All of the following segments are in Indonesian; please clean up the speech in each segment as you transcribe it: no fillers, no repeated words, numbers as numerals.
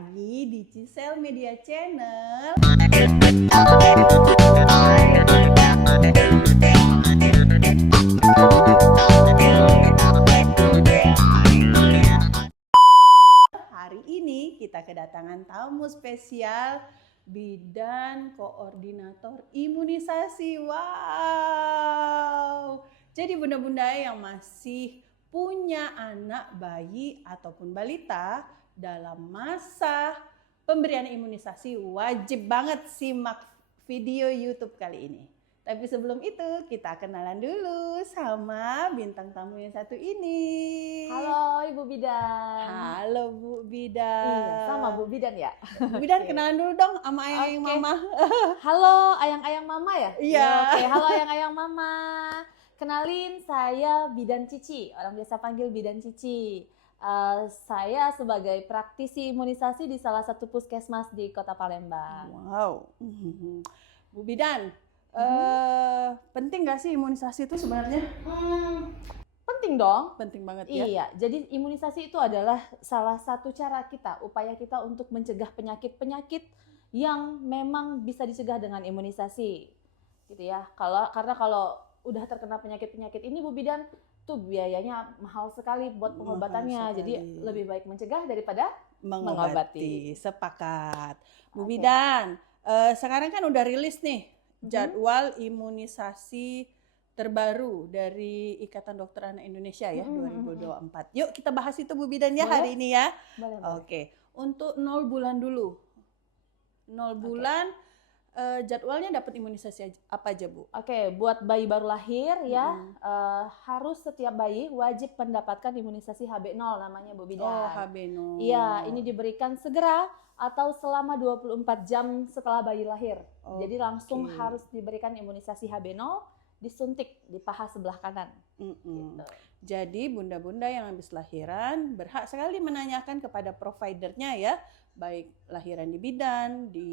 lagi di Cisel Media Channel. Hari ini kita kedatangan tamu spesial, Bidan Koordinator Imunisasi. Wow! Jadi bunda-bunda yang masih punya anak bayi ataupun balita dalam masa pemberian imunisasi, wajib banget simak video YouTube kali ini. Tapi sebelum itu kita kenalan dulu sama bintang tamu yang satu ini. Halo Ibu Bidan. Halo Bu Bidan. Iya, sama Bu Bidan ya. Bu Bidan kenalan dulu dong sama ayang-ayang mama. Halo ayang-ayang mama ya? Iya. Oke, halo ayang-ayang mama. Kenalin, saya Bidan Cici, orang biasa panggil Bidan Cici. Saya sebagai praktisi imunisasi di salah satu puskesmas di Kota Palembang. Wow. Bu Bidan, penting gak sih imunisasi itu sebenarnya? Penting dong. Penting banget ya. Iya, jadi imunisasi itu adalah salah satu cara kita, upaya kita untuk mencegah penyakit-penyakit yang memang bisa dicegah dengan imunisasi. Gitu ya. Karena kalau udah terkena penyakit-penyakit ini Bu Bidan tuh biayanya mahal sekali buat pengobatannya. Jadi lebih baik mencegah daripada mengobati. Sepakat. Bu Bidan, sekarang kan udah rilis nih jadwal imunisasi terbaru dari Ikatan Dokter Anak Indonesia ya 2024. Yuk kita bahas itu Bu Bidan ya. Boleh? Hari ini ya. Boleh. Oke. Untuk 0 bulan dulu. 0 bulan jadwalnya dapat imunisasi apa aja Bu? Oke, buat bayi baru lahir ya, harus setiap bayi wajib mendapatkan imunisasi HB0 namanya Bu Bidan. Oh, HB0. Iya, ini diberikan segera atau selama 24 jam setelah bayi lahir. Jadi langsung harus diberikan imunisasi HB0, disuntik di paha sebelah kanan. Gitu. Jadi bunda-bunda yang habis lahiran berhak sekali menanyakan kepada providernya ya, baik lahiran di bidan, di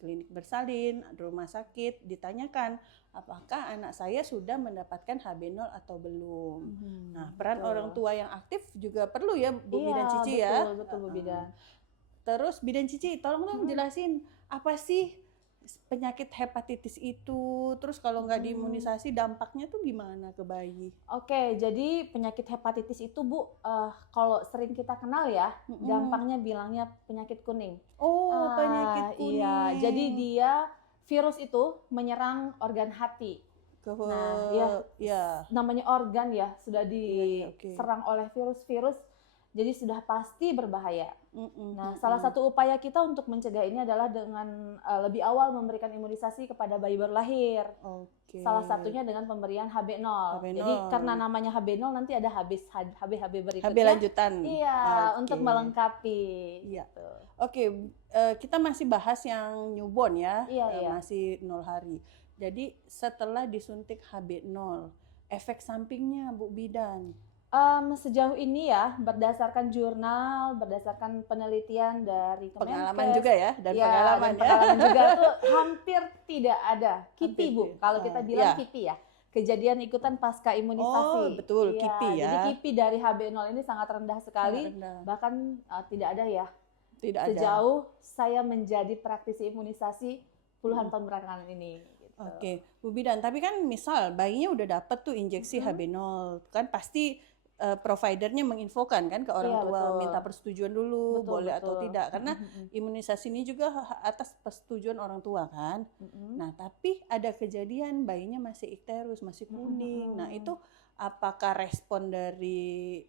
klinik bersalin, di rumah sakit, ditanyakan apakah anak saya sudah mendapatkan HB0 atau belum. Nah, peran orang tua yang aktif juga perlu ya Bu Bidan Cici ya. Betul Bu Bidan. Terus Bidan Cici tolong dong jelasin apa sih penyakit hepatitis itu, terus kalau nggak diimunisasi dampaknya tuh gimana ke bayi? Oke, jadi penyakit hepatitis itu Bu, kalau sering kita kenal ya, gampangnya bilangnya penyakit kuning. Oh, penyakit kuning. Iya, jadi dia virus itu menyerang organ hati. Nah, ya, namanya organ ya, sudah diserang oleh virus-virus, jadi sudah pasti berbahaya. Nah, salah satu upaya kita untuk mencegah ini adalah dengan lebih awal memberikan imunisasi kepada bayi baru lahir. Salah satunya dengan pemberian HB0. Jadi karena namanya HB0 nanti ada HB berikutnya. HB lanjutan. Iya, untuk melengkapi. Iya. Gitu. Kita masih bahas yang newborn ya, masih 0 hari. Jadi setelah disuntik HB0, efek sampingnya Bu Bidan? Sejauh ini ya, berdasarkan jurnal, berdasarkan penelitian dari Kemenkes, pengalaman juga ya, dan pengalaman juga tuh hampir tidak ada KIPI Bu, kalau kita bilang KIPI ya, kejadian ikutan pasca imunisasi. Oh betul, KIPI ya. Jadi KIPI dari HB0 ini sangat rendah sekali, bahkan tidak ada ya. Sejauh saya menjadi praktisi imunisasi puluhan tahun belakangan ini. Oke, Bu Bidan, tapi kan misal bayinya udah dapet tuh injeksi HB0, kan pasti providernya menginfokan kan ke orang tua, minta persetujuan dulu, boleh atau tidak, karena imunisasi ini juga atas persetujuan orang tua kan. Nah, tapi ada kejadian bayinya masih ikterus, masih kuning. Nah, itu apakah respon dari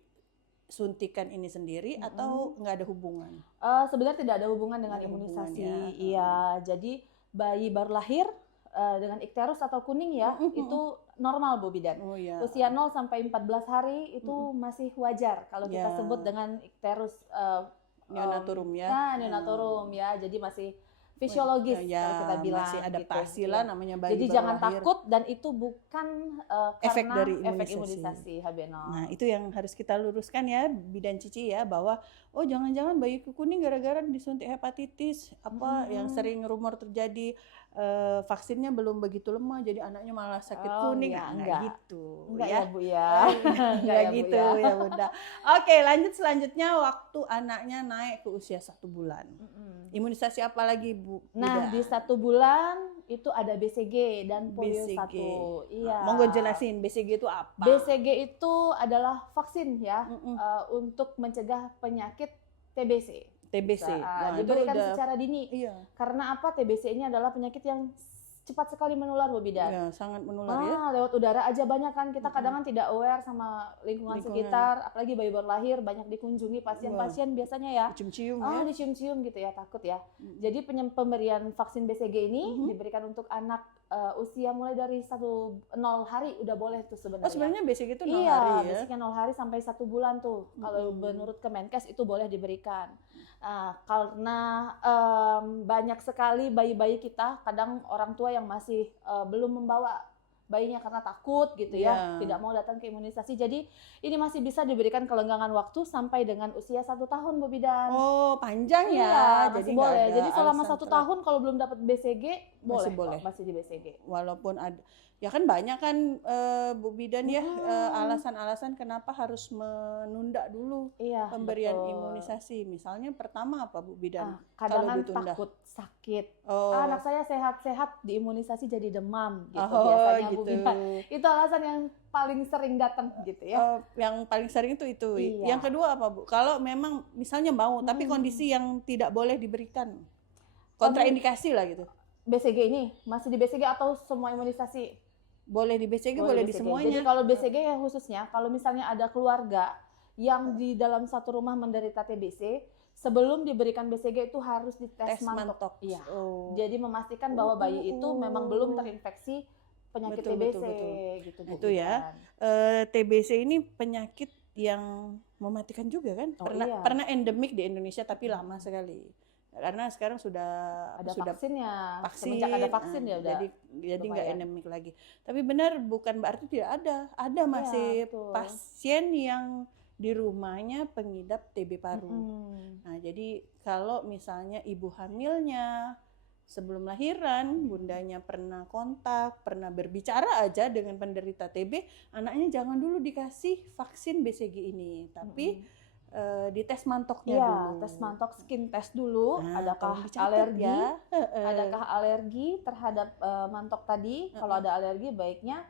suntikan ini sendiri atau nggak ada hubungan? Sebenarnya tidak ada hubungan dengan imunisasi. Iya, jadi bayi baru lahir dengan ikterus atau kuning ya, itu normal Bu Bidan. Usia 0 sampai 14 hari itu masih wajar kalau kita sebut dengan ikterus neonatorum ya. Nah, neonatorum ya. Jadi masih fisiologis kalau kita bilang. Masih adaptasi lah namanya bayi. Jadi jangan takut, dan itu bukan efek karena dari efek imunisasi HB0. Nah, itu yang harus kita luruskan ya Bidan Cici ya, bahwa oh jangan-jangan bayi kuning gara-gara disuntik hepatitis, apa yang sering rumor terjadi vaksinnya belum begitu lemah jadi anaknya malah sakit kuning. Enggak gitu. Enggak ya Bu ya. Enggak gitu ya Bunda. Oke, lanjut selanjutnya waktu anaknya naik ke usia 1 bulan. Imunisasi apa lagi Bu? Nah, di 1 bulan itu ada BCG dan polio 1. Iya. Monggo jelasin BCG itu apa? BCG itu adalah vaksin ya untuk mencegah penyakit TBC. Diberikan secara dini. Iya. Karena apa? TBC ini adalah penyakit yang cepat sekali menular Bu Bidan. Iya, sangat menular ya. Lewat udara aja banyak kan, kita kadang tidak aware sama lingkungan sekitar, apalagi bayi baru lahir banyak dikunjungi pasien-pasien biasanya ya. Dicium-cium ya. Dicium-cium gitu ya, takut ya. Jadi pemberian vaksin BCG ini diberikan untuk anak usia mulai dari 0 hari udah boleh tuh sebenarnya. Sebenarnya BCG itu 0 hari ya. Basicnya 0 hari sampai 1 bulan tuh. Kalau menurut Kemenkes itu boleh diberikan. Karena banyak sekali bayi-bayi kita, kadang orang tua yang masih belum membawa bayinya karena takut gitu ya, tidak mau datang ke imunisasi. Jadi ini masih bisa diberikan kelenggangan waktu sampai dengan usia 1 tahun Bu Bidan. Oh, panjang ya. Jadi boleh. Jadi selama 1 tahun kalau belum dapat BCG boleh. Masih di BCG. Walaupun ada, ya kan banyak kan Bu Bidan ya alasan-alasan kenapa harus menunda dulu pemberian imunisasi. Misalnya pertama apa Bu Bidan? Kadang takut sakit. Anak saya sehat-sehat diimunisasi jadi demam gitu biasanya gitu. Bu Bidan. Itu alasan yang paling sering datang gitu ya. Yang paling sering itu. Iya. Yang kedua apa Bu? Kalau memang misalnya mau tapi kondisi yang tidak boleh diberikan. Kontraindikasi lah gitu. BCG ini masih di BCG atau semua imunisasi? Boleh di BCG, boleh di semuanya. Jadi kalau BCG ya khususnya, kalau misalnya ada keluarga yang di dalam satu rumah menderita TBC, sebelum diberikan BCG itu harus dites mantok. Iya. Jadi memastikan bahwa bayi itu memang belum terinfeksi penyakit TBC. Gitu. Itu ya. TBC ini penyakit yang mematikan juga kan? Pernah endemik di Indonesia tapi lama sekali. Karena sekarang sudah vaksinnya. Semenjak ada vaksin ya udah. Jadi nggak endemik lagi. Tapi benar bukan berarti tidak ada. Ada masih pasien yang di rumahnya pengidap TB paru. Nah, jadi kalau misalnya ibu hamilnya sebelum lahiran, bundanya pernah kontak, pernah berbicara aja dengan penderita TB, anaknya jangan dulu dikasih vaksin BCG ini, tapi dites mantoknya dulu. Tes mantok, skin test dulu. Adakah alergi? Adakah alergi terhadap mantok tadi? Kalau ada alergi, baiknya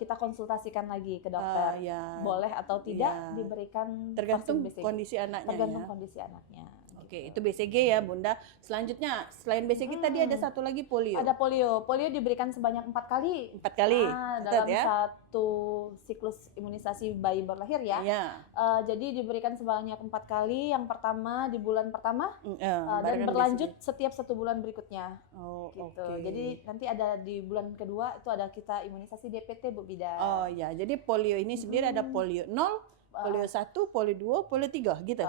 kita konsultasikan lagi ke dokter. Boleh atau tidak diberikan tergantung vaksin BCG. Kondisi anaknya. Tergantung kondisi anaknya. Oke, itu BCG ya Bunda. Selanjutnya selain BCG tadi ada satu lagi polio. Ada polio. Polio diberikan sebanyak 4 kali. 4 kali. Dalam satu siklus imunisasi bayi baru lahir ya. Jadi diberikan sebanyak 4 kali. Yang pertama di bulan pertama dan berlanjut setiap 1 bulan berikutnya. Gitu. Jadi nanti ada di bulan kedua itu ada kita imunisasi DPT Bu Bidan. Jadi polio ini sendiri ada polio 0, polio 1, polio 2, polio 3 gitu?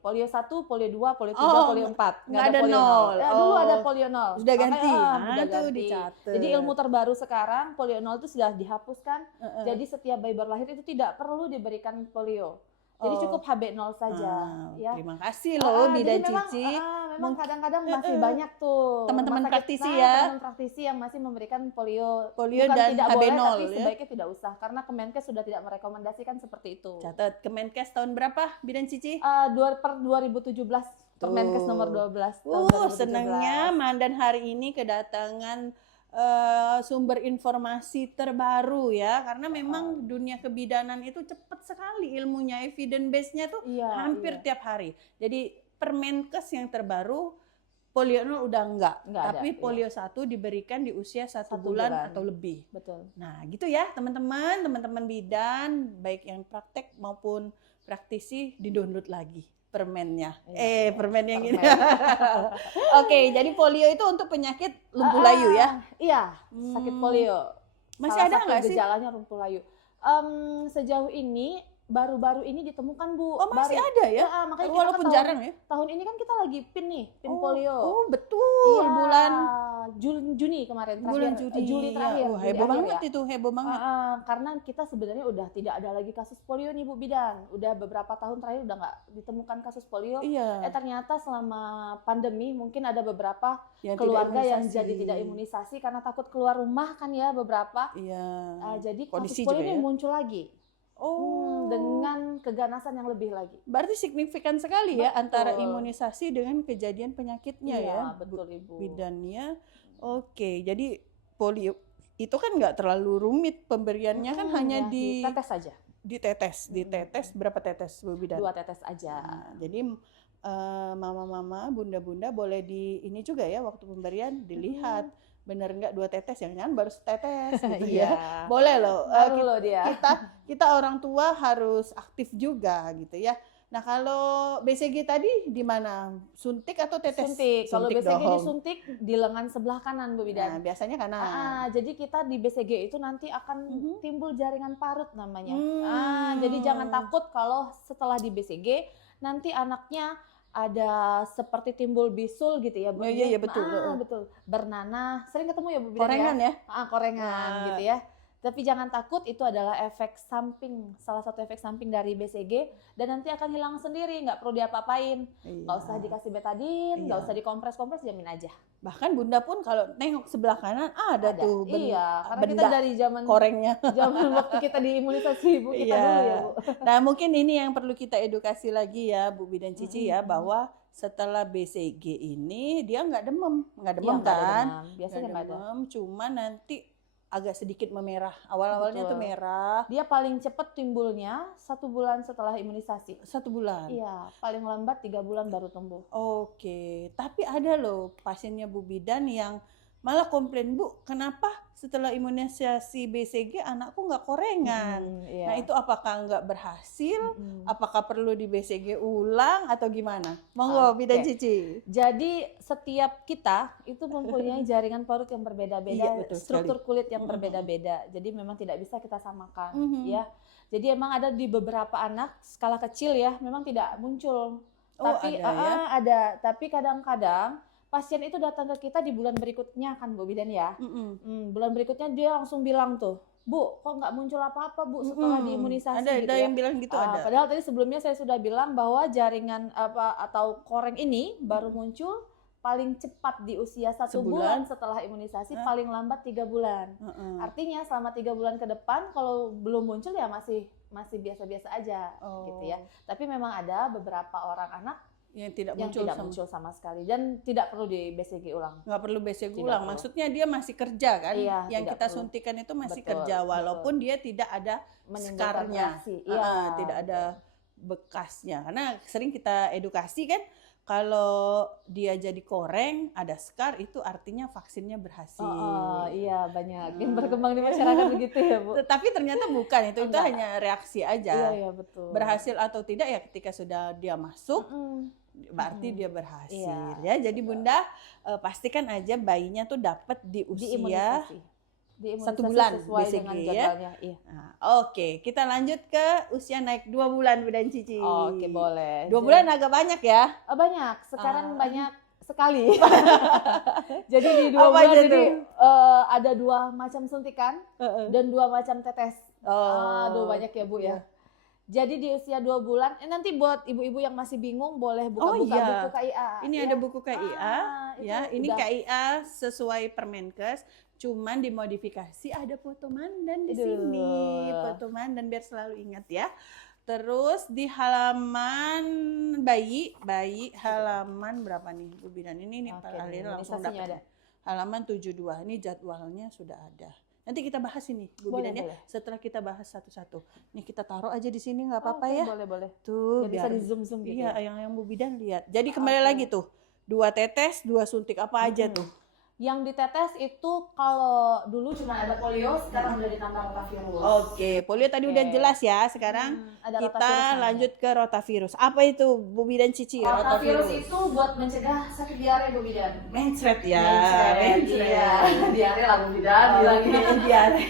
Polio 1, polio 2, polio 3, polio 4. Nggak ada polio 0. Dulu ada polio 0. Sudah ganti? Itu dicatat. Jadi ilmu terbaru sekarang, polio 0 itu sudah dihapuskan. Jadi setiap bayi baru lahir itu tidak perlu diberikan polio. Jadi cukup HB0 saja. Terima kasih loh Bidan Cici. Memang kadang-kadang masih banyak tuh teman-teman praktisi ya. Teman praktisi yang masih memberikan polio dan tidak HB0 boleh, tapi sebaiknya tidak usah karena Kemenkes sudah tidak merekomendasikan seperti itu. Catat, Kemenkes tahun berapa Bidan Cici? 2017. Kemenkes nomor 12 tahun 2017. Senangnya Mandan hari ini kedatangan sumber informasi terbaru ya, karena memang dunia kebidanan itu cepat sekali ilmunya, evidence base-nya tuh hampir tiap hari. Jadi Permenkes yang terbaru polio 0 udah enggak tapi ada, polio 1 diberikan di usia 1 bulan atau lebih. Betul. Nah gitu ya teman-teman bidan, baik yang praktek maupun praktisi, di-download lagi permennya. Permen yang ini. Oke, jadi polio itu untuk penyakit lumpuh layu ya? Iya, sakit polio. Masih ada nggak sih? Gejalanya lumpuh layu. Sejauh ini, baru-baru ini ditemukan Bu. Masih ada ya? Makanya walaupun jarang ya? Tahun ini kan kita lagi PIN nih, PIN polio. Betul, bulan Juni kemarin bulan terakhir, Juli terakhir. Ya, heboh banget ya. Itu heboh banget. Karena kita sebenarnya udah tidak ada lagi kasus polio nih Bu Bidan. Udah beberapa tahun terakhir udah nggak ditemukan kasus polio. Iya. Ternyata selama pandemi mungkin ada beberapa keluarga yang jadi tidak imunisasi karena takut keluar rumah kan ya beberapa. Iya. Jadi kasus polio ini muncul lagi. Dengan keganasan yang lebih lagi. Berarti signifikan sekali ya antara imunisasi dengan kejadian penyakitnya ya. Betul Ibu. Bidannya. Oke, jadi polio itu kan nggak terlalu rumit pemberiannya kan hanya ditetes saja. Ditetes berapa tetes Bu Bidan? 2 tetes aja. Nah, jadi mama-mama, bunda-bunda boleh ini juga ya waktu pemberian dilihat. Bener nggak 2 tetes, jangan baru setetes gitu ya. Boleh loh. Kita orang tua harus aktif juga gitu ya. Nah kalau BCG tadi di mana? Suntik atau tetes? Suntik. Kalau BCG disuntik di lengan sebelah kanan Bu Bidan. Nah biasanya kanan. Jadi kita di BCG itu nanti akan timbul jaringan parut namanya. Jadi jangan takut kalau setelah di BCG nanti anaknya ada seperti timbul bisul gitu ya Bu. Iya betul. Betul. Bernanah, sering ketemu ya Bu Bidan. Korengan ya? Korengan gitu ya. Tapi jangan takut, itu adalah efek samping, salah satu efek samping dari BCG, dan nanti akan hilang sendiri, nggak perlu diapa-apain, nggak usah dikasih betadin, nggak usah dikompres-kompres, jamin aja. Bahkan bunda pun kalau nengok sebelah kanan ada tuh karena kita dari zaman korengnya, zaman waktu kita diimunisasi Bu kita dulu ya Bu. Nah mungkin ini yang perlu kita edukasi lagi ya Bu Bidan Cici ya, bahwa setelah BCG ini dia nggak demam kan? Biasanya nggak demam, cuma nanti agak sedikit memerah. Awal-awalnya tuh merah. Dia paling cepat timbulnya 1 bulan setelah imunisasi. 1 bulan? Iya, paling lambat 3 bulan baru tumbuh. Oke, tapi ada loh pasiennya Bu Bidan yang malah komplain, Bu, kenapa setelah imunisasi BCG anakku nggak korengan? Nah itu apakah nggak berhasil? Apakah perlu di BCG ulang atau gimana? Monggo Bidan Cici. Jadi setiap kita itu mempunyai jaringan parut yang berbeda-beda, struktur kulit yang berbeda-beda. Jadi memang tidak bisa kita samakan ya. Jadi emang ada di beberapa anak skala kecil ya, memang tidak muncul. Tapi ada, tapi kadang-kadang pasien itu datang ke kita di bulan berikutnya kan Bu Bidan ya. Bulan berikutnya dia langsung bilang tuh, Bu, kok nggak muncul apa-apa Bu setelah diimunisasi ada yang bilang gitu ada. Padahal tadi sebelumnya saya sudah bilang bahwa jaringan atau koreng ini baru muncul paling cepat di usia 1 bulan setelah imunisasi, paling lambat 3 bulan. Artinya selama 3 bulan ke depan kalau belum muncul ya masih biasa-biasa aja gitu ya. Tapi memang ada beberapa orang anak yang tidak muncul sama sekali dan tidak perlu di BCG ulang. Nggak perlu BCG ulang. Maksudnya dia masih kerja kan? Yang kita suntikan itu masih kerja walaupun dia tidak ada skarnya. Tidak ada bekasnya. Karena sering kita edukasi kan, kalau dia jadi koreng, ada skar, itu artinya vaksinnya berhasil. Iya, banyak yang berkembang di masyarakat begitu ya Bu. Tapi ternyata bukan, itu hanya reaksi aja. Iya, betul. Berhasil atau tidak ya ketika sudah dia masuk, berarti dia berhasil. Ya, jadi Bunda pastikan aja bayinya tuh dapat di usia 1 bulan BCG ya. Nah, Oke, kita lanjut ke usia naik 2 bulan Bunda Cici. Oke, boleh. 2 bulan agak banyak ya? Banyak, sekarang banyak sekali. Jadi di 2 bulan ada 2 macam suntikan dan 2 macam tetes. Banyak ya Bu ya. Jadi di usia 2 bulan, nanti buat ibu-ibu yang masih bingung boleh buka-buka buku KIA. Ini ada buku KIA, ya. Ini KIA sesuai Permenkes, cuman dimodifikasi ada foto mandan di sini, foto mandan biar selalu ingat ya. Terus di halaman bayi halaman berapa nih Bu Bidan? Ini Pak Alil langsung dapat. Halaman 72, ini jadwalnya sudah ada. Nanti kita bahas ini Bu Bidan ya. Setelah kita bahas satu-satu. Nih kita taruh aja di sini nggak apa-apa ya. Boleh. Tuh biar bisa di zoom gitu. Iya, yang Bu Bidan lihat. Jadi kembali lagi tuh. 2 tetes, 2 suntik apa aja tuh? Yang ditetes itu kalau dulu cuma ada polio, sekarang udah ditambah rotavirus. Oke, polio tadi udah jelas ya. Sekarang kita lanjut ke rotavirus. Apa itu Bu Bidan Cici? Rotavirus itu buat mencegah sakit diare Bu Bidan. Mencret ya. Diare lah Bu Bidan. Diare.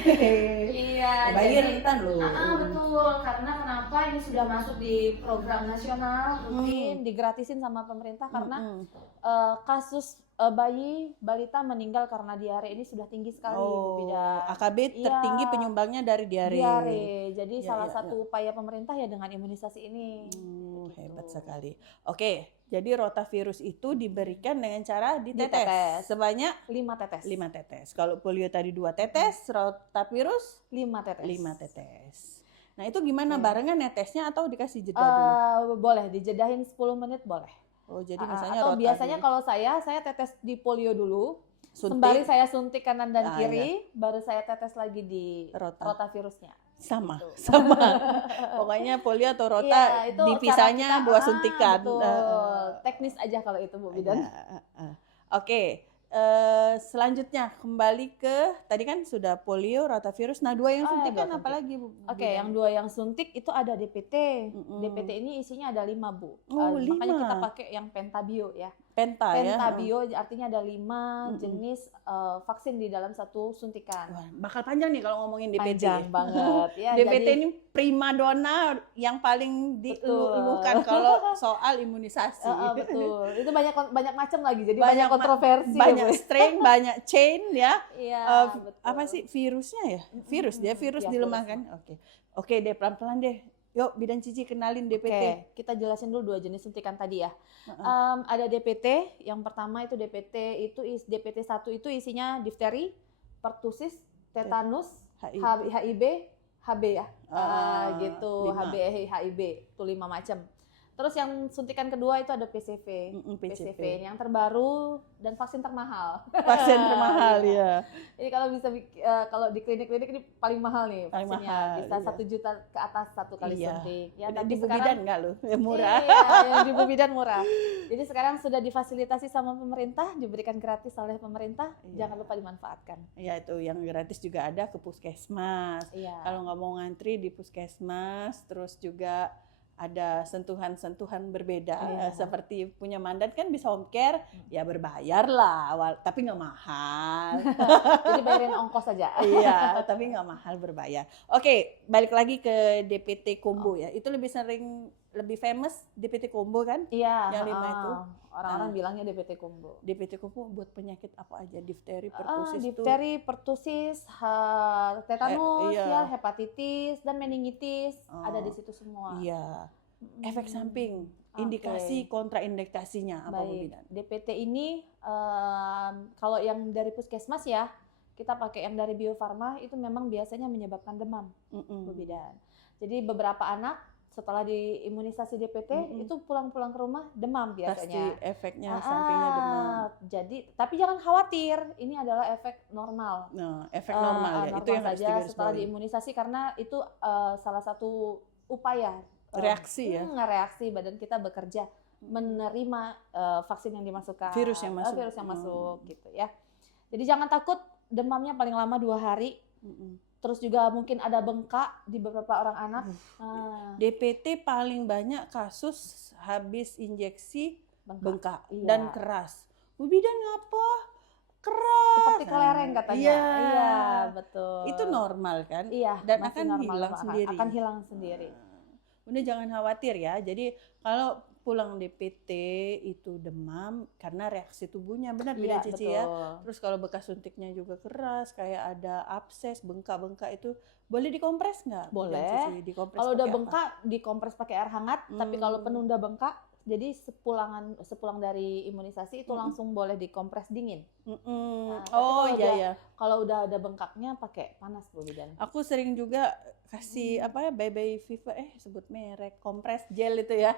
Iya. Bayi rentan loh. Betul. Karena kenapa ini sudah masuk di program nasional rutin, digratisin sama pemerintah karena kasus bayi balita meninggal karena diare ini sudah tinggi sekali, Bu Bidan. AKB tertinggi penyumbangnya dari diare. Jadi salah satu upaya pemerintah ya dengan imunisasi ini. Hebat sekali. Oke, jadi rotavirus itu diberikan dengan cara ditetes. Sebanyak 5 tetes. 5 tetes. Kalau polio tadi 2 tetes, rotavirus 5 tetes. 5 tetes. Nah, itu gimana barengan netesnya atau dikasih jeda dulu? Boleh dijedahin 10 menit boleh. Oh, jadi misalnya atau biasanya dulu. Kalau saya tetes di polio dulu. Sembari saya suntik kanan dan kiri, baru saya tetes lagi di rotavirusnya. Sama. Pokoknya polio atau rota dipisahnya 2 suntikan. Betul. Teknis aja kalau itu, Bu Bidan. Oke. Selanjutnya kembali ke tadi kan sudah polio, rotavirus. Nah, 2 yang suntikan apa lagi, Bu? Oke, yang 2 yang suntik itu ada DPT. DPT ini isinya ada 5, Bu. 5. Makanya kita pakai yang pentabio ya. Pentabio artinya ada 5 jenis vaksin di dalam satu suntikan. Wah, bakal panjang nih kalau ngomongin DPT. Panjang banget. Ya, DPT ini primadona yang paling diulukan kalau soal imunisasi. Betul. Itu banyak macam lagi. Jadi banyak kontroversi. Banyak strain, banyak chain ya. Iya, apa sih virusnya ya? Virus dilemahkan. Oke deh, pelan-pelan deh. Yuk, Bidan Cici kenalin DPT. Oke, kita jelasin dulu 2 jenis suntikan tadi ya. Ada DPT, yang pertama itu DPT 1 itu isinya difteri, pertusis, tetanus, HIV, HB ya. Gitu, 5. HB, HIV, itu 5 macam. Terus yang suntikan kedua itu ada PCV. PCV yang terbaru dan vaksin termahal. Vaksin termahal ya. Jadi kalau di klinik-klinik ini paling mahal nih vaksinnya. Bisa 1 juta ke atas 1 kali suntik. Ya, tapi di Bu Bidan enggak loh, murah. Iya, di Bu Bidan murah. Jadi sekarang sudah difasilitasi sama pemerintah, diberikan gratis oleh pemerintah. Jangan lupa dimanfaatkan. Iya, itu yang gratis juga ada ke puskesmas. Kalau nggak mau ngantri di puskesmas, terus juga ada sentuhan-sentuhan berbeda seperti punya mandat kan bisa home care ya berbayar lah tapi nggak mahal. Jadi bayarin ongkos saja. Iya, tapi nggak mahal berbayar. Oke, balik lagi ke DPT combo ya. Itu lebih famous DPT combo kan? Iya. Yang 5 itu. Orang-orang bilangnya DPT combo. DPT combo buat penyakit apa aja? Difteri, pertusis pertusis, tetanus, hepatitis dan meningitis ada di situ semua. Iya. Efek samping, indikasi kontraindikasinya apa, Bu Bidan? DPT ini kalau yang dari puskesmas ya, kita pakai yang dari Bio Farma itu memang biasanya menyebabkan demam, Bu Bidan. Jadi beberapa anak setelah diimunisasi DPT itu pulang-pulang ke rumah demam biasanya. Pasti efeknya sampingnya demam. Jadi tapi jangan khawatir, ini adalah efek normal. Efek normal ya. Itu yang harus digarisbawahi. Setelah diimunisasi karena itu salah satu upaya reaksi reaksi badan kita bekerja menerima vaksin yang dimasukkan. Virus yang masuk gitu ya. Jadi jangan takut, demamnya paling lama 2 hari. Terus juga mungkin ada bengkak di beberapa orang anak. DPT paling banyak kasus habis injeksi bengkak dan keras. Bu Bidan ngapa? Keras. Seperti kelereng katanya. Iya, betul. Itu normal kan? Iya. Dan akan hilang sendiri. Akan hilang sendiri. Bunda jangan khawatir ya. Jadi kalau pulang DPT itu demam karena reaksi tubuhnya, benar Bidan Cici ya. Terus kalau bekas suntiknya juga keras, kayak ada abses, bengkak-bengkak itu boleh dikompres nggak? Boleh. Kalau udah bengkak dikompres pakai air hangat, tapi kalau penunda bengkak, jadi sepulang dari imunisasi itu langsung boleh dikompres dingin. Kalau udah ada bengkaknya pakai panas, Bu Bidan. Aku sering juga kasih baby fever sebut merek kompres gel itu ya.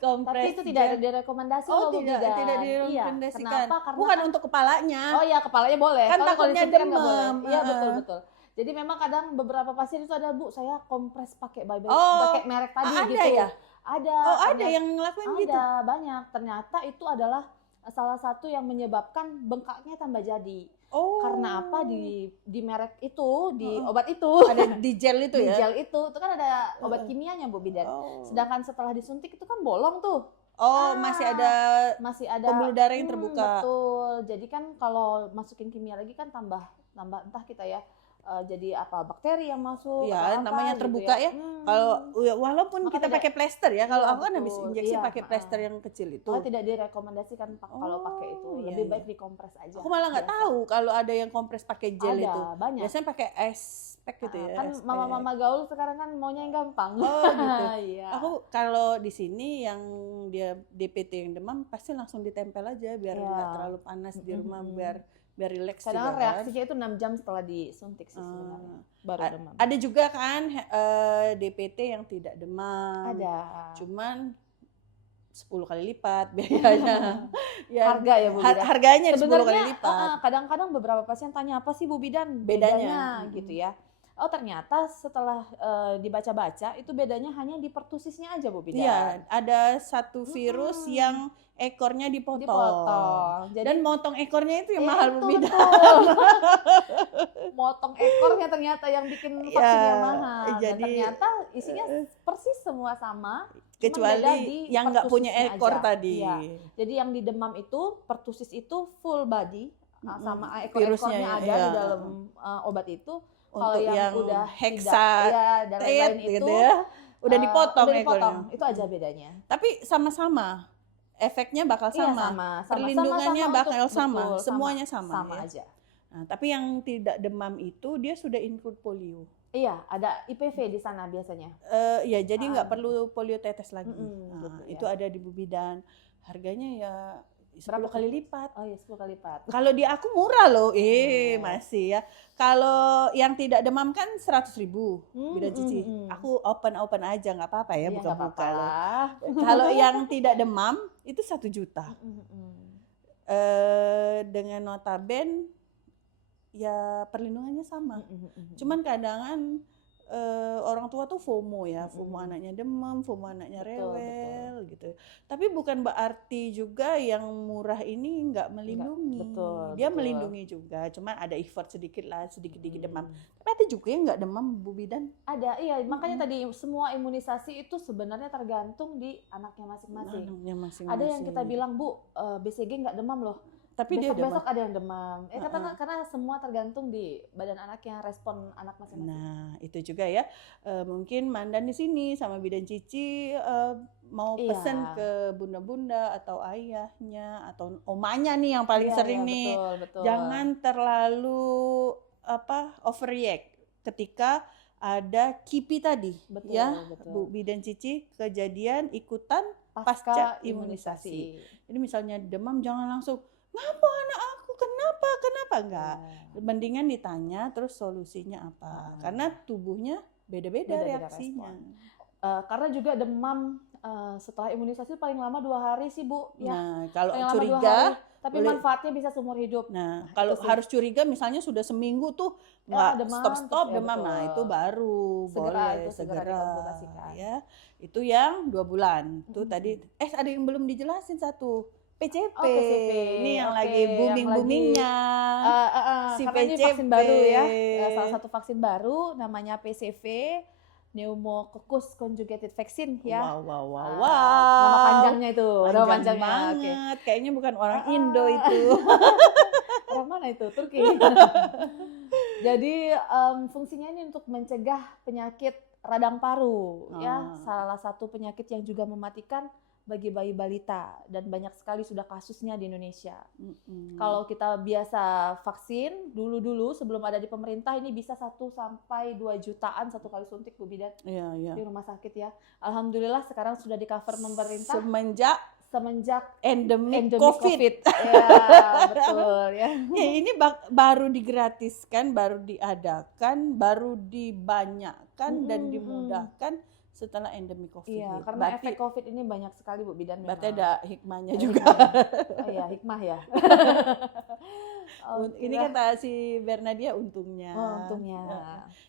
Kompres. Tapi itu tidak direkomendasi loh, Bu Bidan. Tidak direkomendasikan. Kenapa? Karena bukan untuk kepalanya. Oh iya, kepalanya boleh. Kan takutnya demam. Iya, betul. Jadi memang kadang beberapa pasien itu ada, Bu, saya kompres pakai pakai merek tadi gitu. Ada ya? Ada. Ada yang ngelakuin gitu? Ada, banyak. Ternyata itu adalah salah satu yang menyebabkan bengkaknya tambah jadi. Karena apa? Di merek itu, di obat itu. Ada di gel itu ya? Di gel itu kan ada obat kimianya, Bu Bidan. Sedangkan setelah disuntik itu kan bolong tuh. Masih ada pembuluh darah yang terbuka. Betul. Jadi kan kalau masukin kimia lagi kan tambah entah kita ya. jadi apa bakteri yang masuk ya, atau namanya apa terbuka gitu ya. Kalau walaupun Maka kita tidak, pakai plester ya, kalau iya, aku kan habis betul. injeksi Iya, pakai plester yang kecil itu. Maka tidak direkomendasikan kalau pakai itu. Oh, Lebih iya, baik dikompres aja. Aku malah nggak biasa. tahu kalau ada yang kompres pakai gel Ada, itu. banyak. Biasanya pakai ice pack gitu ya. Kan mama-mama gaul sekarang kan maunya yang gampang. Oh gitu. Iya. Aku kalau di sini yang dia DPT yang demam pasti langsung ditempel aja biar nggak terlalu panas di rumah, biar rileks. Kadang reaksinya itu 6 jam setelah disuntik sih sebenarnya. Baru demam. Ada juga kan DPT yang tidak demam. Ada. Cuman 10 kali lipat biayanya. Ya, harga ya Bu Bidan. Harganya 10 kali lipat. Kadang-kadang beberapa pasien tanya apa sih Bu Bidan bedanya gitu ya. Oh ternyata setelah dibaca-baca itu bedanya hanya di pertusisnya aja Bu Bidan. Iya, ada satu virus yang ekornya dipotong. Jadi, dan motong ekornya itu yang mahal Bu Bidan. Motong ekornya ternyata yang bikin vaksinnya mahal. Jadi, dan ternyata isinya persis semua sama. Kecuali yang nggak punya ekor aja. Tadi. Iya. Jadi yang di demam itu pertusis itu full body sama ekor-ekornya ada di dalam obat itu. Kalau yang udah heksa, dan lain-lain itu gitu ya, udah dipotong ekornya. Itu aja bedanya. Tapi sama-sama, efeknya bakal sama, perlindungannya bakal sama, semuanya sama aja. Nah, tapi yang tidak demam itu dia sudah include polio. Iya, ada IPV di sana biasanya. Ya, jadi nggak perlu polio tetes lagi. Itu ya. ada di Bu Bidan. Harganya ya 10 kali lipat. Oh iya, 10 kali lipat. Kalau di aku murah loh, masih ya. Kalau yang tidak demam kan 100.000 Bidan Cici. Aku open aja, nggak apa-apa ya, buka-buka loh. Kalau yang tidak demam itu 1 juta. Dengan notaben ya perlindungannya sama. Cuman kadang orang tua tuh FOMO ya, FOMO anaknya demam, FOMO anaknya rewel gitu. Tapi bukan berarti juga yang murah ini nggak melindungi. Dia melindungi juga, cuma ada effort sedikit demam. Tapi ada juga yang nggak demam Bu Bidan. Ada, iya. Makanya tadi semua imunisasi itu sebenarnya tergantung di anaknya masing-masing. Ada yang kita bilang Bu, BCG nggak demam loh. Tapi besok ada yang demam. Karena semua tergantung di badan anaknya, respon anak masing-masing. Nah, itu juga ya. Mungkin Mandan di sini sama Bidan Cici mau pesen ke bunda-bunda atau ayahnya atau omanya nih yang paling sering nih. Betul. Jangan terlalu overreact ketika ada KIPI tadi. Betul. Bu Bidan Cici kejadian ikutan pasca imunisasi. Jadi misalnya demam jangan langsung ngapa anak aku, kenapa enggak. Mendingan ditanya terus solusinya apa. Karena tubuhnya beda-beda reaksinya. Karena juga demam setelah imunisasi paling lama 2 hari sih Bu. Nah, kalau curiga tapi manfaatnya bisa seumur hidup. Nah, kalau harus curiga misalnya sudah seminggu tuh nggak stop demam, nah itu baru segera ya. Itu yang 2 bulan. Itu tadi ada yang belum dijelasin satu. PCP. Ini yang lagi booming-boomingnya. Si PCP. Ini vaksin baru ya. Salah satu vaksin baru namanya PCV, Pneumococcus conjugated vaccine ya. Wow. Nama panjangnya itu. Nama panjangnya banget. Kayaknya bukan orang Indo itu. Orang mana itu? Turki. Jadi fungsinya ini untuk mencegah penyakit radang paru ya. Salah satu penyakit yang juga mematikan bagi bayi balita dan banyak sekali sudah kasusnya di Indonesia. Kalau kita biasa vaksin dulu sebelum ada di pemerintah ini bisa 1 sampai 2 jutaan 1 kali suntik Bu Bidan di rumah sakit ya. Alhamdulillah sekarang sudah di cover pemerintah semenjak endemik COVID. Ya betul ya. Ini baru digratiskan, baru diadakan, baru dibanyakan dan dimudahkan setelah endemi COVID. Iya, karena efek COVID ini banyak sekali Bu Bidan. Berarti ada hikmahnya juga. Iya, hikmah ya. Ini kata si Bernadia untungnya. Untungnya.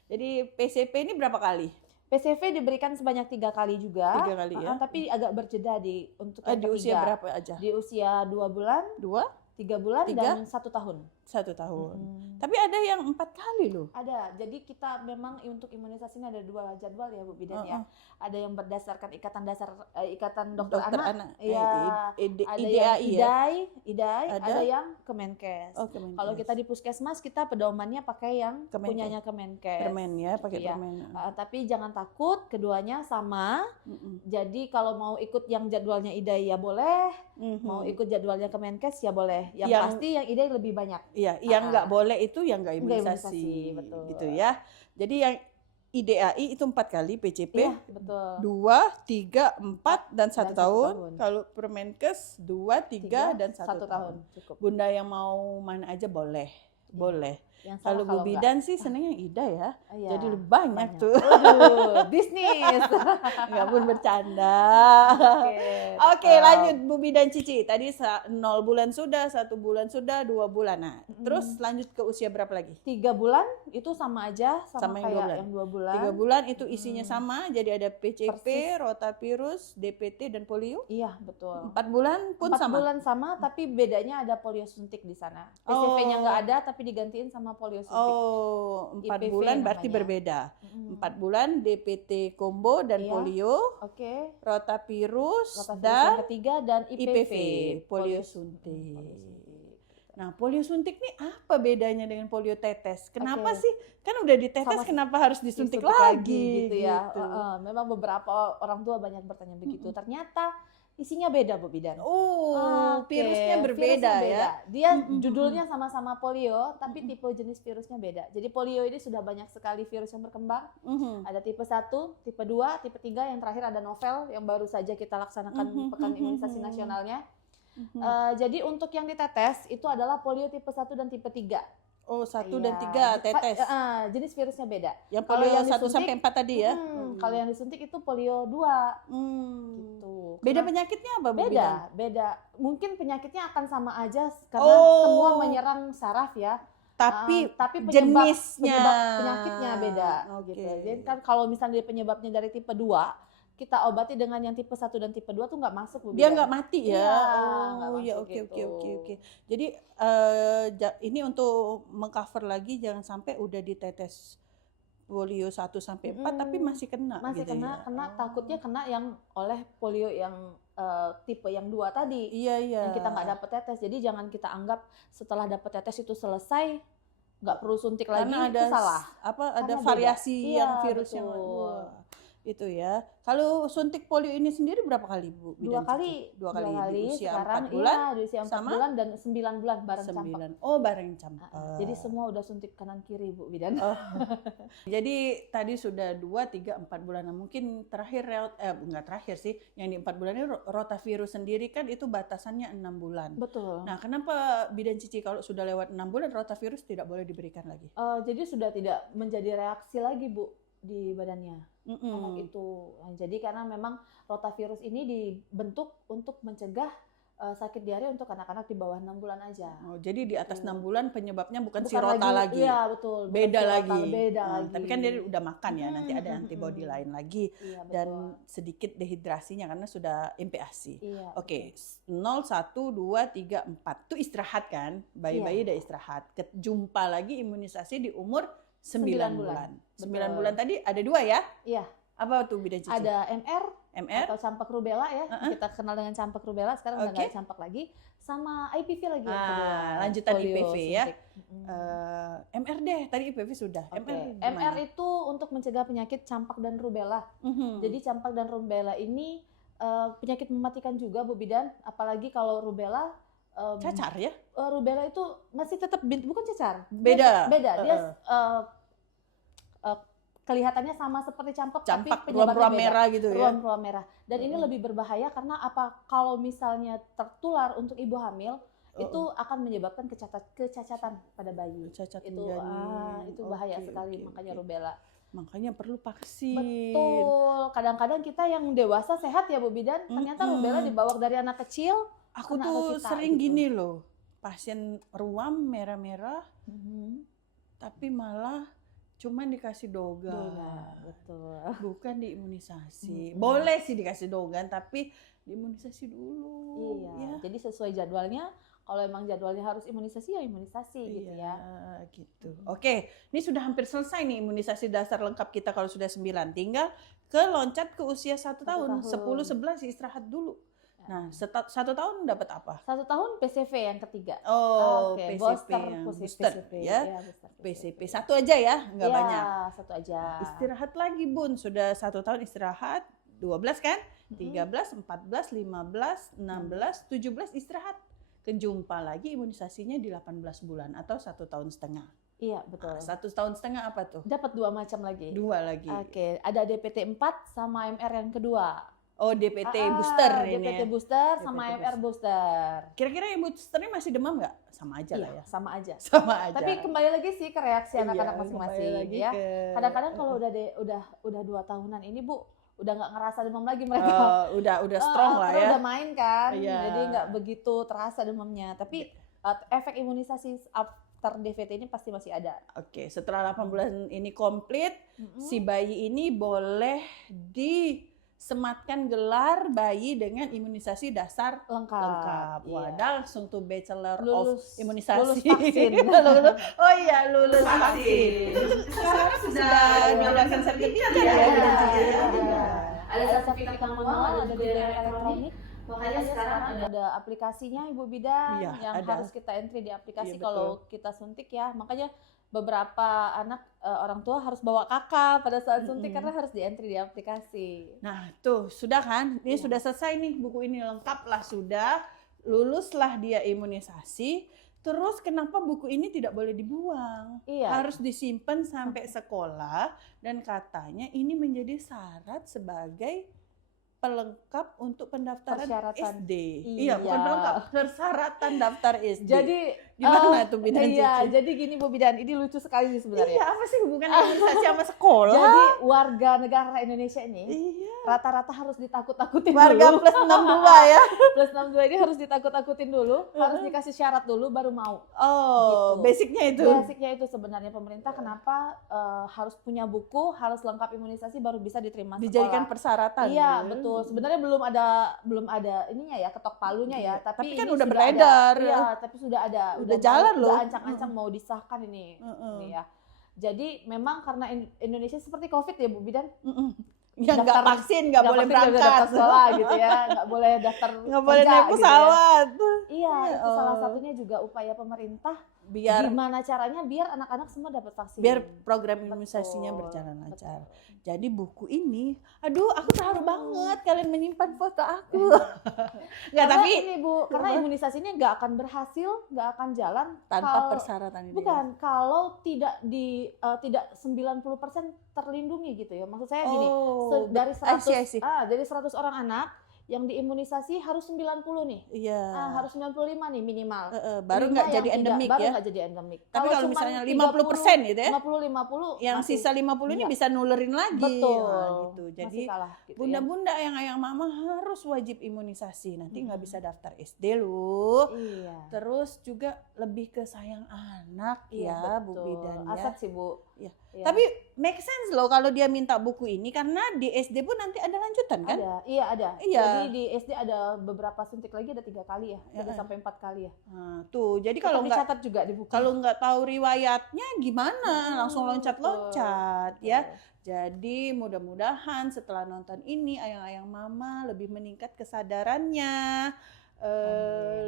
Jadi PCP ini berapa kali? PCV diberikan sebanyak 3 kali juga. 3 kali ya. Tapi agak berjeda untuk di usia berapa aja? Di usia 2 bulan, 3 bulan, dan 1 tahun. 1 tahun. Tapi ada yang 4 kali loh. Ada. Jadi kita memang untuk imunisasi ini ada 2 jadwal ya Bu Bidan ya. Ada yang berdasarkan ikatan dokter anak. Ya. Ada yang IDAI, ada yang Kemenkes. Kalau kita di puskesmas kita pedomannya pakai yang punyanya Kemenkes. Permen ya, pakai permen. Tapi jangan takut, keduanya sama. Jadi kalau mau ikut yang jadwalnya IDAI ya boleh, mau ikut jadwalnya Kemenkes ya boleh. Yang pasti yang IDAI lebih banyak. Iya, yang nggak boleh itu yang nggak imunisasi, betul. Gitu ya. Jadi yang IDAI itu 4 kali PCP, iya, betul. 2, 3, 4 dan 1 tahun. Kalau Permenkes 2, 3 dan 1 tahun. Cukup. Bunda yang mau mana aja boleh, boleh. Kalau Bu Bidan sih seneng yang IDA ya, jadi lebih banyak tuh. Bisnis. Nggak pun bercanda. Oke, lanjut Bu Bidan Cici. Tadi 0 bulan sudah, 1 bulan sudah, 2 bulan. Nah, terus lanjut ke usia berapa lagi? 3 bulan itu sama aja sama kayak yang 2 bulan. 3 bulan itu isinya sama, jadi ada PCP, rotavirus, DPT dan polio. Iya, betul. 4 bulan pun 4 sama. 4 bulan sama, tapi bedanya ada polio suntik di sana. PCV-nya nggak ada, tapi digantiin sama polio suntik. 4 IPV bulan berarti namanya. Berbeda. 4 bulan DPT combo dan polio. Rotavirus dan yang ketiga dan IPV polio suntik. Nah, polio suntik nih apa bedanya dengan polio tetes? Kenapa sih? Kan udah ditetes, kenapa harus disuntik lagi gitu ya? Memang beberapa orang tua banyak bertanya begitu. Ternyata isinya beda Bu Bidan. Virusnya berbeda ya. Dia judulnya sama-sama polio, tapi tipe jenis virusnya beda. Jadi polio ini sudah banyak sekali virus yang berkembang. Ada tipe 1, tipe 2, tipe 3, yang terakhir ada novel yang baru saja kita laksanakan pekan imunisasi nasionalnya. Jadi untuk yang ditetes itu adalah polio tipe 1 dan tipe 3. 1 dan 3 tetes. Jenis virusnya beda. Yang polio yang 1 sampai 4 tadi ya. Kalau yang disuntik itu polio 2. Gitu. Beda penyakitnya apa Bu? Beda. Mungkin penyakitnya akan sama aja karena semua menyerang saraf ya. Tapi penyakitnya beda gitu. Jadi kan kalau misalnya penyebabnya dari tipe 2, kita obati dengan yang tipe 1 dan tipe 2 tuh nggak masuk Bu. Dia nggak mati ya? Iya, oke. Jadi ini untuk mengcover lagi jangan sampai udah ditetes polio 1 sampai 4 tapi masih kena. Masih gitu kena, takutnya kena yang oleh polio yang tipe yang 2 tadi. Iya. Yang kita nggak dapet tetes. Jadi jangan kita anggap setelah dapet tetes itu selesai, nggak perlu suntik lagi, itu salah. Ada variasi yang virus yang itu ya. Kalau suntik polio ini sendiri berapa kali Bu? 2 kali. Di usia sekarang 4 bulan. Di usia 4 bulan dan 9 bulan bareng campak. Bareng campak. Jadi semua udah suntik kanan kiri Bu Bidan. Jadi tadi sudah 2, 3, 4 bulan. Nah, mungkin terakhir enggak terakhir sih. Yang di 4 bulan ini rotavirus sendiri kan itu batasannya 6 bulan. Betul. Nah, kenapa Bidan Cici kalau sudah lewat 6 bulan rotavirus tidak boleh diberikan lagi? Jadi sudah tidak menjadi reaksi lagi Bu di badannya. Itu. Jadi karena memang rotavirus ini dibentuk untuk mencegah sakit diare untuk anak-anak di bawah 6 bulan aja. Jadi di atas 6 bulan penyebabnya bukan si rota lagi. Iya, betul. Beda lagi. Lagi. Tapi kan dia udah makan ya, nanti ada antibodi lain lagi. Iya, dan sedikit dehidrasinya karena sudah MPASI. Iya, Oke, 0, 1, 2, 3, 4. Itu istirahat kan? Bayi-bayi udah istirahat. Jumpa lagi imunisasi di umur 9 bulan. 9 bulan tadi ada 2 ya? Iya. Apa tuh Bidan Cici? Ada MR atau campak rubella ya. Kita kenal dengan campak rubella, sekarang udah nggak campak lagi. Sama IPV lagi. Lanjutan IPV ya. MR deh, tadi IPV sudah. MR itu untuk mencegah penyakit campak dan rubella. Jadi campak dan rubella ini penyakit mematikan juga Bu Bidan, apalagi kalau rubella cacar ya? Rubella itu masih tetap bukan cacar. Beda. Dia kelihatannya sama seperti campak tapi ruam-ruam merah gitu ya. Ruam-ruam merah. Dan ini lebih berbahaya karena kalau misalnya tertular untuk ibu hamil, itu akan menyebabkan kecacatan pada bayi. Itu bahaya sekali, makanya rubella. Makanya perlu vaksin. Betul. Kadang-kadang kita yang dewasa sehat ya Bu Bidan, ternyata rubella dibawa dari anak kecil. Aku tuh sering gini loh, pasien ruam merah-merah, tapi malah cuman dikasih dogan. Betul. Bukan diimunisasi. Boleh sih dikasih dogan, tapi diimunisasi dulu. Iya. Ya. Jadi sesuai jadwalnya, Kalau emang jadwalnya harus imunisasi ya imunisasi gitu ya. Gitu. Oke, ini sudah hampir selesai nih imunisasi dasar lengkap kita kalau sudah 9. Tinggal ke loncat ke usia 1 tahun. 10-11 istirahat dulu. Nah, 1 tahun dapat apa? 1 tahun PCV yang ketiga. PCV booster ya. PCV 1 aja ya, nggak banyak. 1 aja. Istirahat lagi Bun, sudah 1 tahun istirahat, 12 kan? 13, 14, 15, 16, 17 istirahat. Kejumpa lagi imunisasinya di 18 bulan atau 1 tahun setengah. Iya, betul. 1 tahun setengah apa tuh? Dapat 2 macam lagi. 2 lagi. Oke, ada DPT 4 sama MR yang kedua. Oh, DPT booster ini. DPT booster sama MR booster. Kira-kira yang boosternya masih demam nggak? Sama aja lah ya. Sama aja. Sama aja. Tapi kembali lagi sih ke reaksi anak-anak masing-masing ya. Kadang-kadang kalau udah 2 tahunan ini Bu, udah nggak ngerasa demam lagi mereka. Udah strong lah ya. Udah main kan, jadi nggak begitu terasa demamnya. Tapi efek imunisasi after DVT ini pasti masih ada. Oke, setelah 8 bulan ini komplit, si bayi ini boleh disematkan gelar bayi dengan imunisasi dasar lengkap. Wadah, langsung tuh Bachelor of Imunisasi. Lulus vaksin. Oh iya, lulus vaksin. Sekarang sudah mendapatkan sertifikat ya? Ada sertifikat manual, ada gelar elektronik. Makanya sekarang ada aplikasinya Ibu Bidan yang harus kita entry di aplikasi kalau kita suntik ya. Makanya beberapa anak orang tua harus bawa kakak pada saat suntik karena harus di-entry di aplikasi. Nah, tuh sudah kan? Ini sudah selesai nih, buku ini lengkap lah sudah. Luluslah dia imunisasi. Terus kenapa buku ini tidak boleh dibuang? Harus disimpan sampai sekolah dan katanya ini menjadi syarat sebagai pelengkap untuk pendaftaran SD. Iya, bukan pelengkap, persyaratan daftar SD. Jadi gimana tuh Bidan Cici? Jadi gini Bu Bidan, ini lucu sekali sih sebenarnya. Iya, apa sih hubungan imunisasi sama sekolah? Jadi warga negara Indonesia ini rata-rata harus ditakut-takutin warga dulu. Plus 62 ya. Plus 62 ini harus ditakut-takutin dulu, harus dikasih syarat dulu baru mau. Oh, gitu. Basicnya itu. Basicnya itu sebenarnya pemerintah kenapa harus punya buku, harus lengkap imunisasi baru bisa diterima sekolah. Dijadikan persyaratan. Iya, betul. Sebenarnya belum ada ininya ya, ketok palunya ya, tapi kan ini udah beredar. Iya, tapi sudah ada. Udah jalan loh. Udah ancang-ancang mau disahkan ini ya. Jadi memang karena Indonesia seperti COVID ya Bu Bidan. Ya nggak vaksin, nggak boleh berangkat daftar sekolah gitu ya, nggak boleh daftar nggak boleh naik pesawat. Gitu ya. Iya, itu salah satunya juga upaya pemerintah biar gimana caranya biar anak-anak semua dapat vaksin. Biar program imunisasinya berjalan lancar. Jadi buku ini, aduh aku terharu banget kalian menyimpan foto aku. Nggak, tapi ini Bu, karena imunisasi ini nggak akan berhasil, nggak akan jalan tanpa persyaratan ini. Bukan, kalau tidak 90% terlindungi gitu ya. Maksud saya gini, dari 100 orang anak yang diimunisasi harus 90 nih. Iya. Harus 95 nih minimal. Baru nggak jadi endemik ya. Baru nggak jadi endemik. Tapi kalau misalnya 50% gitu ya. 50 yang sisa 50 ini bisa nulerin lagi. Betul. Nah, gitu. Jadi gitu bunda-bunda yang ayang mama harus wajib imunisasi. Nanti nggak bisa daftar SD loh. Iya. Terus juga lebih ke sayang anak ya, Bu Bidan ya. Aset sih Bu. Iya. Ya. Tapi make sense loh kalau dia minta buku ini karena di SD pun nanti ada lanjutan kan? Ada. Jadi di SD ada beberapa suntik lagi, ada 3 kali ya, 3 sampai 4 kali ya. Nah, tuh. Jadi kalau nggak dicatat juga di buku. Kalau nggak tahu riwayatnya gimana, langsung loncat-loncat ya. Jadi mudah-mudahan setelah nonton ini ayang-ayang mama lebih meningkat kesadarannya,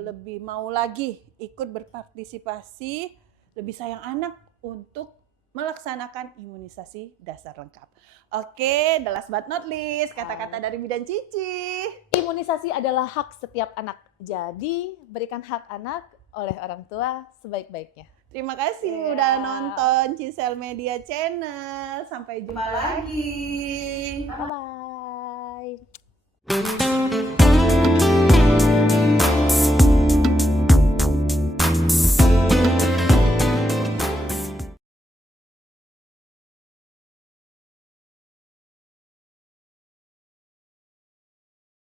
lebih mau lagi ikut berpartisipasi, lebih sayang anak untuk melaksanakan imunisasi dasar lengkap. Oke, the last but not least, kata-kata dari Bidan Cici. Imunisasi adalah hak setiap anak. Jadi, berikan hak anak oleh orang tua sebaik-baiknya. Terima kasih udah nonton Cisel Media Channel. Sampai jumpa lagi. Bye-bye.